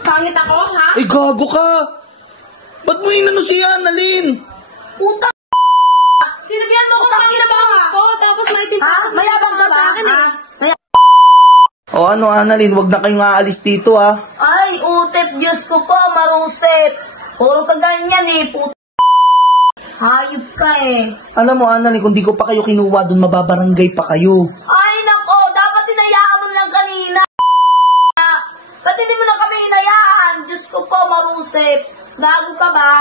Pangit ako, ha? Ay, gago ka! Ba't mo inano si Annalyn? Puta! Sinabihan mo kung pangit ko, tapos maitim pa. Mayabang ka sa akin eh. O ano, Annalyn, wag na kayong aalis dito, ha? Ay, utep, Diyos ko po, marusep. Puro ka ganyan eh, puta. Hayop ka eh. Alam mo, Annalyn, kung di ko pa kayo kinuha doon, mababarangay pa kayo. Ay, nako, dapat hinayaan mo lang kanina. Ba't hindi mo na kami hinayaan? Diyos ko po, marusep. Gago ka ba?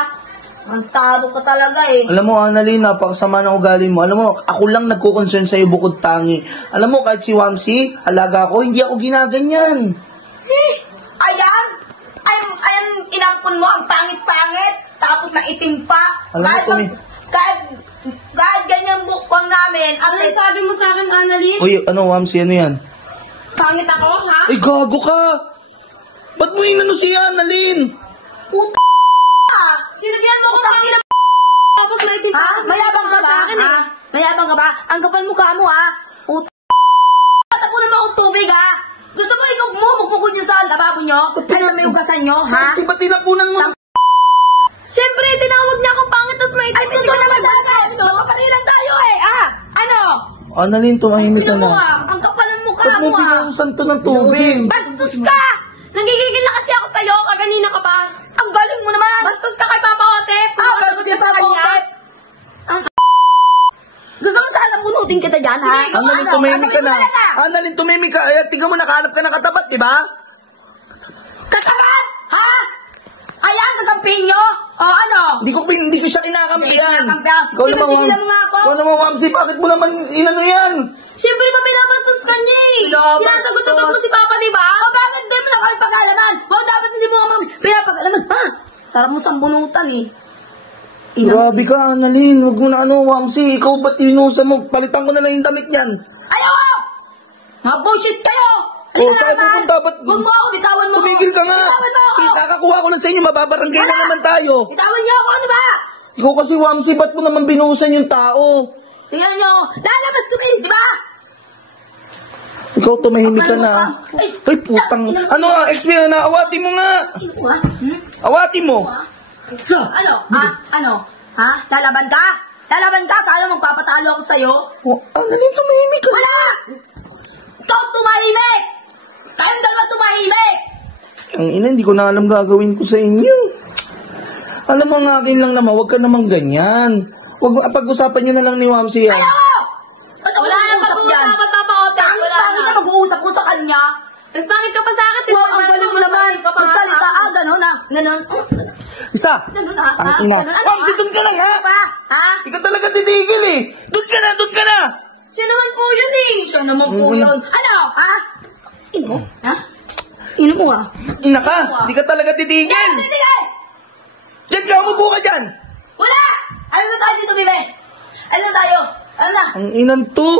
Mantado ka talaga eh. Alam mo, Annalyn, napakasama ng ugali mo. Alam mo, ako lang nagko-concern sa'yo bukod tangi. Alam mo, kahit si Wamsi, alaga ko, hindi ako ginaganyan. Ayan, inampun mo ang pangit-pangit, tapos maitim pa. Alam mo, Kahit ganyan bukwang namin. Ano yung sabi mo sa akin, Annalyn? Uy, ano, Wamsi, ano yan? Pangit ako, ha? Ay, gago ka! Ba't mo inano si Annalyn? Puta! Sinabihan mo kung pangit tapos maitim pa. Mayabang ka sa akin eh. Mayabang ka ba? Ang kapal mukha mo ha. Puta! Tapunan mo akong tubig ha. Gusto mo ikaw mo magpukul niyo sa lababo niyo? Ay, may ugasan niyo ha? Kasi ba't tinapunan mo? Siyempre, tinawag niya akong pangit tapos maitim. Ay, ito naman talaga. Kaparilan tayo eh. Ano? Annalyn, tumahimik ka Tingnan mo na. ang kapal ng mukha Ba't mo mo ha. pinausan to ng tubig? Bastos ka! Nangigigil na kasi ako sa'yo, kaganina ka pa. Ang galing mo naman! Bastos ka kay Papa Otep! Bastos ka Papa Otep! Gusto mo sanang bunutin kita dyan, ha? Annalyn, tumahimik ka na. Annalyn, tumahimik ka. Ay, tingnan mo, nakahanap ka ng katapat, di ba? Katapat! Ha? Ayan, kagampin nyo? O ano? Hindi ko siya kinakampihan. Ikaw naman, mo nga ako. Ikaw naman, Wamsi, bakit mo naman inano yan? Siyempre ba pinabastos ka niya eh? Sinasagot-sagot mo si Papa, di ba? O bakit di mo na kami pag-alaman? O dapat hindi mo kami pinapag-alaman, ha? Sarap mo sa bunutan eh. Grabe ka, Annalyn. Huwag mo na ano, Wamsi. Ikaw ba't tinusa mo? Palitan ko na lang yung damit niyan. Ayaw! Mga bullshit kayo! Saan pupunta? Ba't? Huwag mo ako, bitawan mo ako. Tumigil ka nga. Bitawan mo ako. Kakakuha ko lang sa inyo, mababarangay na naman tayo. Bitawan niyo ako, ano ba? Ikaw kasi, Wamsi, ba't mo naman binuhusan yung tao? Tingnan niyo, lalabas kami, di ba? Ikaw, tumahimik ka na. Ay, Ay, putang. Ano nga, XP, awati mo nga. Awati mo. Ano? Ano? Ha? Lalaban ka? Lalaban ka? Kala magpapatalo ako sa'yo? Annalyn, tumahimik ka. Wala! Ikaw tumahimik! Kayong dalawa tumahimik! Ang ina, hindi ko na alam gagawin ko sa inyo. Alam mo nga akin lang naman, huwag ka namang ganyan. Huwag pag-usapan nyo na lang ni Wamsi yan. Ayaw! Wala na pag-uusapan, Papa Otep. Wala Bakit na. na mag-uusap ko sa kanya? Mas pangit ka pa sa akin. Ang galing mo naman. Magsalita, gano'n ha? Gano'n. Isa! Gano'n ha? Ang ina. Gano'n, ano, Wamsi, doon ka lang ha! Pa? Ha? Ikaw talaga titigil eh. Doon ka na, doon ka na! Siya naman po yun eh. Siya naman po yun. Ano? Ha? Ino mo? Ha? Ino mo ha? Ina ka, di ka talaga titigil. Titigil! Diyan ka, umupo ka dyan. Wala! Ano na tayo dito, Bibe? Ano na tayo? Ano na? Ang inan to.